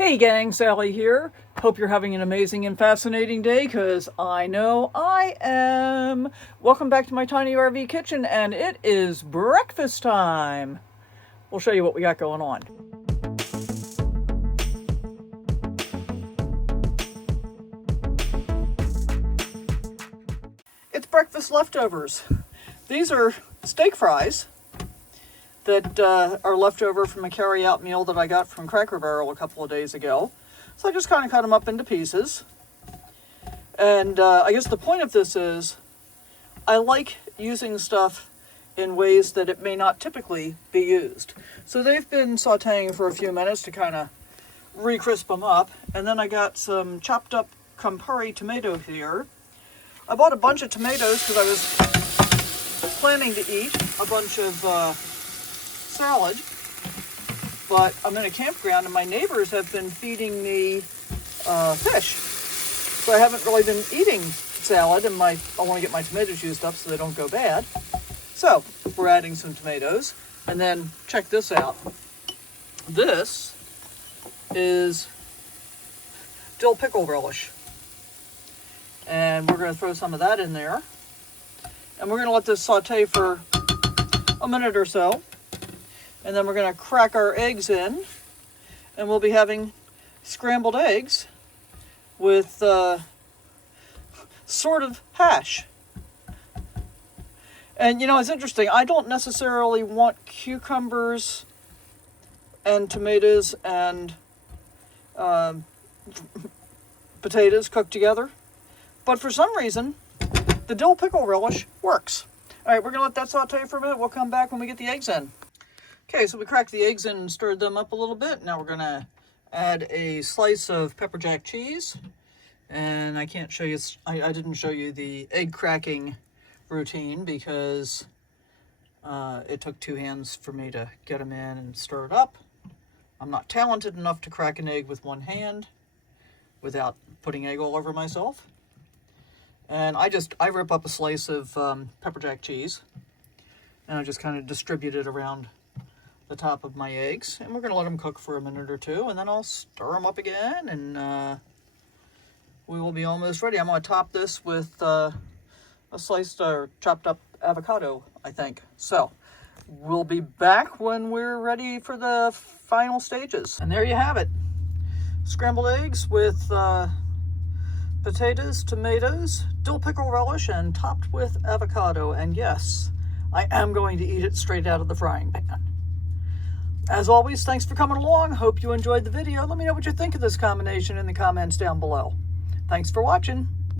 Hey gang, Sally here. Hope you're having an amazing and fascinating day, because I know I am. Welcome back to my tiny RV kitchen, and it is breakfast time. We'll show you what we got going on. It's breakfast leftovers. These are steak fries that are left over from a carry-out meal that I got from Cracker Barrel a couple of days ago. So I just kind of cut them up into pieces. And I guess the point of this is I like using stuff in ways that it may not typically be used. So they've been sauteing for a few minutes to kind of re-crisp them up. And then I got some chopped up Campari tomato here. I bought a bunch of tomatoes because I was planning to eat a bunch of salad, but I'm in a campground and my neighbors have been feeding me fish, so I haven't really been eating salad, and I want to get my tomatoes used up so they don't go bad. So we're adding some tomatoes, and then check this out. This is dill pickle relish, and we're going to throw some of that in there, and we're going to let this saute for a minute or so. And then we're going to crack our eggs in, and we'll be having scrambled eggs with sort of hash. And you know, it's interesting. I don't necessarily want cucumbers and tomatoes and potatoes cooked together, but for some reason, the dill pickle relish works. All right, we're going to let that saute for a minute. We'll come back when we get the eggs in. Okay, so we cracked the eggs in and stirred them up a little bit. Now we're going to add a slice of pepper jack cheese. And I can't show you, I didn't show you the egg cracking routine because it took two hands for me to get them in and stir it up. I'm not talented enough to crack an egg with one hand without putting egg all over myself. And I rip up a slice of pepper jack cheese and I just kind of distribute it around the top of my eggs, and we're going to let them cook for a minute or two, and then I'll stir them up again, and we will be almost ready. I'm going to top this with a sliced or chopped up avocado, I think. So we'll be back when we're ready for the final stages. And there you have it. Scrambled eggs with potatoes, tomatoes, dill pickle relish, and topped with avocado. And yes, I am going to eat it straight out of the frying pan. As always, thanks for coming along. Hope you enjoyed the video. Let me know what you think of this combination in the comments down below. Thanks for watching.